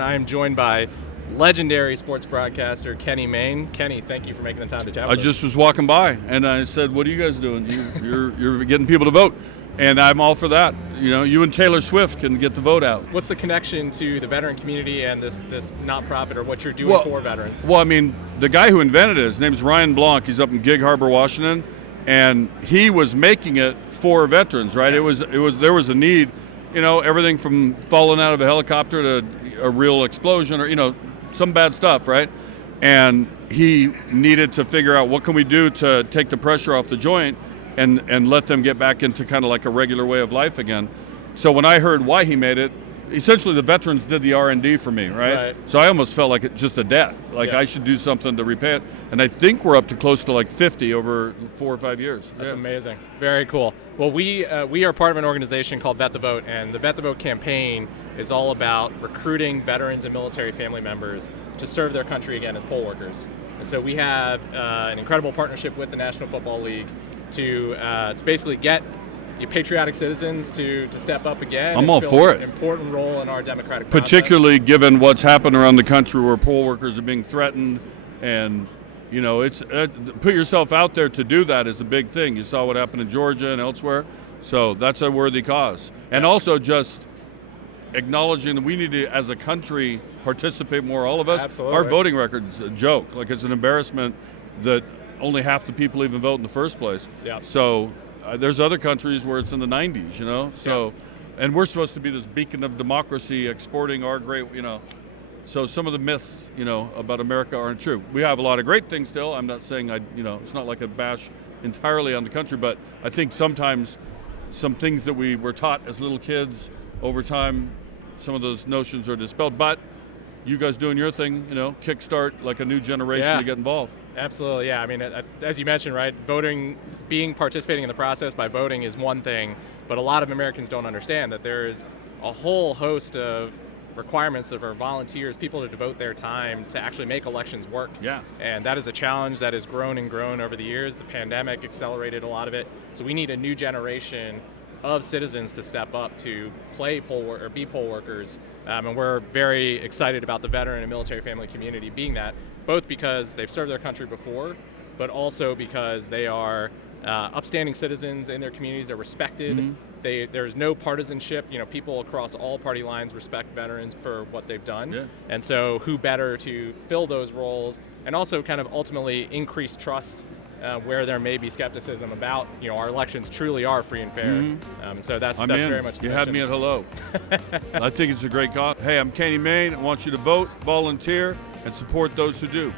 I am joined by legendary sports broadcaster Kenny Mayne. Kenny, thank you for making the time to chat with us. I just was walking by and I said, "What are you guys doing? You're getting people to vote," and I'm all for that. You know, you and Taylor Swift can get the vote out. What's the connection to the veteran community and this nonprofit, or what you're doing for veterans? Well, I mean, the guy who invented it, his name's Ryan Blanc. He's up in Gig Harbor, Washington, and he was making it for veterans. Right? Yeah. There was a need. You know, everything from falling out of a helicopter to a real explosion, or some bad stuff, right? And he needed to figure out what can we do to take the pressure off the joint and let them get back into kind of like a regular way of life again. So when I heard why he made it, essentially the veterans did the R&D for me, right? So I almost felt like it's just a debt. Like I should do something to repay it. And I think we're up to close to like 50 over 4 or 5 years. That's amazing. Very cool. Well, we are part of an organization called Vet the Vote, and the Vet the Vote campaign is all about recruiting veterans and military family members to serve their country again as poll workers. And so we have an incredible partnership with the National Football League to basically get patriotic citizens to step up again. I'm all for it. An important role in our democratic process. Particularly given what's happened around the country where poll workers are being threatened, and it's put yourself out there to do that is a big thing. You saw what happened in Georgia and elsewhere, so that's a worthy cause. And also just acknowledging that we need to, as a country, participate more. All of us. Absolutely. Our voting record's a joke. Like, it's an embarrassment that only half the people even vote in the first place. Yeah. So there's other countries where it's in the 90s, So, and we're supposed to be this beacon of democracy, exporting our great, So some of the myths, about America aren't true. We have a lot of great things still. I'm not saying it's not like a bash entirely on the country, but I think sometimes some things that we were taught as little kids, over time, some of those notions are dispelled. But you guys doing your thing, kickstart like a new generation to get involved. Absolutely, yeah. I mean, as you mentioned, right, participating in the process by voting is one thing, but a lot of Americans don't understand that there is a whole host of requirements of our volunteers, people to devote their time to actually make elections work. Yeah. And that is a challenge that has grown and grown over the years. The pandemic accelerated a lot of it. So we need a new generation of citizens to step up to be poll workers. And we're very excited about the veteran and military family community being that, both because they've served their country before, but also because they are upstanding citizens in their communities. They're respected. Mm-hmm. There's no partisanship. People across all party lines respect veterans for what they've done. Yeah. And so who better to fill those roles and also kind of ultimately increase trust where there may be skepticism about, our elections truly are free and fair. Mm-hmm. So that's very much the You had me at hello. I think it's a great cause. Hey, I'm Kenny Mayne. I want you to vote, volunteer, and support those who do.